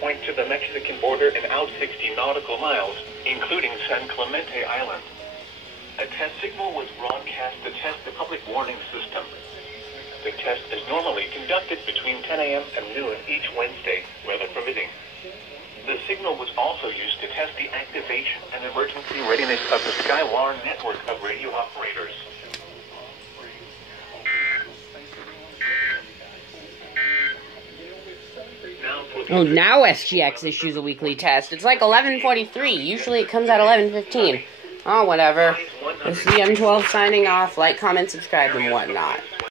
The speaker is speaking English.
Point to the Mexican border and out 60 nautical miles, including San Clemente Island. A test signal was broadcast to test the public warning system. The test is normally conducted between 10 a.m. and noon each Wednesday, weather permitting. The signal was also used to test the activation and emergency readiness of the Skywar network of radio operators. Oh, now SGX issues a weekly test. It's like 11:43. Usually it comes at 11:15. Oh, whatever. This is the M12 signing off. Like, comment, subscribe, and whatnot.